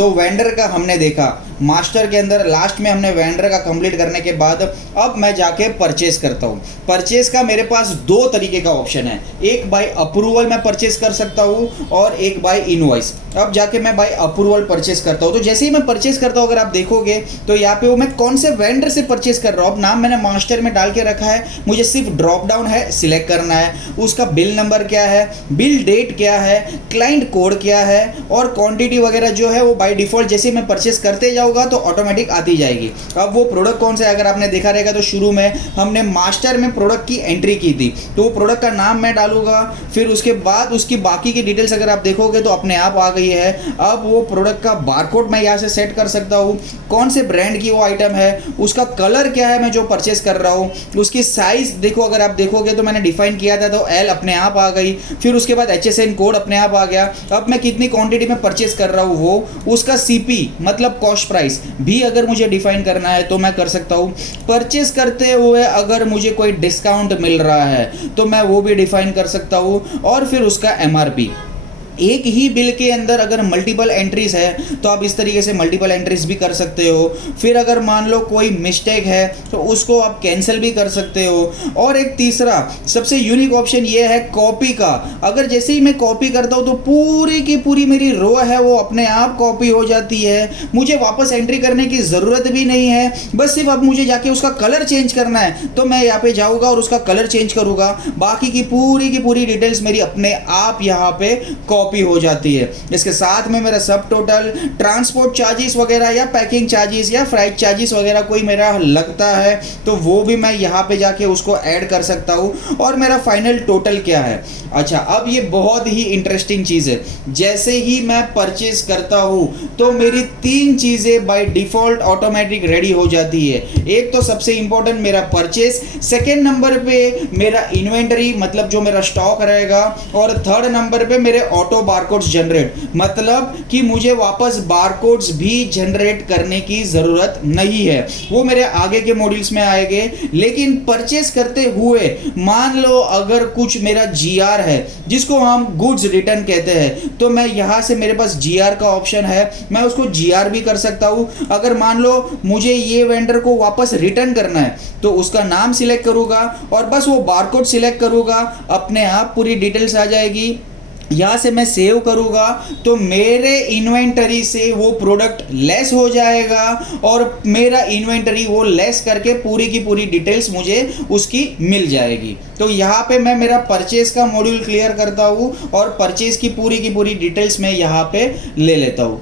तो वेंडर का हमने देखा, मास्टर के अंदर लास्ट में हमने वेंडर का कंप्लीट करने के बाद अब मैं जाके परचेस करता हूँ। परचेस का मेरे पास दो तरीके का ऑप्शन है, एक बाय अप्रूवल मैं परचेस कर सकता हूँ और एक बाय इनवॉइस। अब जाके मैं बाय अप्रूवल परचेस करता हूँ। तो जैसे ही मैं परचेस करता हूँ, अगर आप देखोगे तो यहाँ पे वो मैं कौन से वेंडर से परचेस कर रहा हूँ, अब नाम मैंने मास्टर में डाल के रखा है, मुझे सिर्फ ड्रॉप डाउन है, सिलेक्ट करना है, उसका बिल नंबर क्या है, बिल डेट क्या है, क्लाइंट कोड क्या है और क्वांटिटी वगैरह जो है वो बाय डिफॉल्ट जैसे मैं परचेस करते जाऊँगा तो ऑटोमेटिक आती जाएगी। अब वो प्रोडक्ट कौन सा है, अगर आपने देखा रहेगा तो शुरू में हमने मास्टर में प्रोडक्ट की एंट्री की थी, तो वो प्रोडक्ट का नाम मैं डालूंगा, फिर उसके बाद उसकी बाकी की डिटेल्स अगर आप देखोगे तो अपने आप आ गई है। अब वो प्रोडक्ट का बारकोड मैं यहाँ से सेट कर सकता हूँ, कौन से ब्रांड की वो आइटम है, उसका कलर क्या है मैं जो परचेस कर रहा हूँ, उसकी साइज देखो, अगर आप देखोगे तो मैंने डिफाइन किया था तो एल अपने आप आ गई, फिर उसके बाद HSN कोड अपने आप आ गया। अब मैं कितनी क्वांटिटी में परचेस कर रहा हूँ वो, उसका CP मतलब कॉस्ट प्राइस भी अगर मुझे डिफाइन करना है तो मैं कर सकता हूँ। परचेस करते हुए अगर मुझे कोई डिस्काउंट मिल रहा है तो मैं वो भी डिफाइन कर सकता हूँ, और फिर उसका MRP। एक ही बिल के अंदर अगर मल्टीपल एंट्रीज है तो आप इस तरीके से मल्टीपल एंट्रीज भी कर सकते हो। फिर अगर मान लो कोई मिस्टेक है तो उसको आप कैंसिल भी कर सकते हो। और एक तीसरा सबसे यूनिक ऑप्शन ये है कॉपी का। अगर जैसे ही मैं कॉपी करता हूँ तो पूरी की पूरी मेरी रो है वो अपने आप कॉपी हो जाती है, मुझे वापस एंट्री करने की ज़रूरत भी नहीं है। बस सिर्फ अब मुझे जाके उसका कलर चेंज करना है तो मैं यहाँ पे जाऊँगा और उसका कलर चेंज करूँगा, बाकी की पूरी डिटेल्स मेरी अपने आप यहाँ पे कॉपी हो जाती है। इसके साथ में मेरा सब टोटल ट्रांसपोर्ट चार्जेस वगैरह या पैकिंग चार्जेस या फ्राइट चार्जेस वगैरह कोई मेरा लगता है तो वो भी मैं यहाँ पे जाके उसको ऐड कर सकता हूँ, और मेरा फाइनल टोटल क्या है। अच्छा, अब ये बहुत ही इंटरेस्टिंग चीज़ है, जैसे ही मैं परचेज करता हूँ तो मेरी तीन चीज़ें बाय डिफ़ॉल्ट ऑटोमेटिक रेडी हो जाती है। एक तो सबसे इंपॉर्टेंट मेरा परचेज, सेकेंड नंबर पे मेरा इन्वेंटरी मतलब जो मेरा स्टॉक रहेगा, और थर्ड नंबर पे मेरे ऑटो बारकोड्स जनरेट, मतलब कि मुझे वापस बारकोड्स भी जनरेट करने की ज़रूरत नहीं है, वो मेरे आगे के मॉड्यूल्स में आएंगे। लेकिन परचेस करते हुए मान लो अगर कुछ मेरा GR है जिसको हम गुड्स रिटर्न कहते हैं, तो मैं यहाँ से मेरे पास GR का ऑप्शन है, मैं उसको GR भी कर सकता हूँ। अगर मान लो मुझे ये वेंडर को वापस रिटर्न करना है तो उसका नाम सिलेक्ट करूँगा और बस वो बारकोड सिलेक्ट करूँगा, अपने आप पूरी डिटेल्स आ जाएगी। यहाँ से मैं सेव करूँगा तो मेरे इन्वेंटरी से वो प्रोडक्ट लेस हो जाएगा और मेरा इन्वेंटरी वो लेस करके पूरी की पूरी डिटेल्स मुझे उसकी मिल जाएगी। तो यहाँ पे मैं मेरा परचेस का मॉड्यूल क्लियर करता हूँ और परचेस की पूरी डिटेल्स मैं यहाँ पे ले लेता हूँ।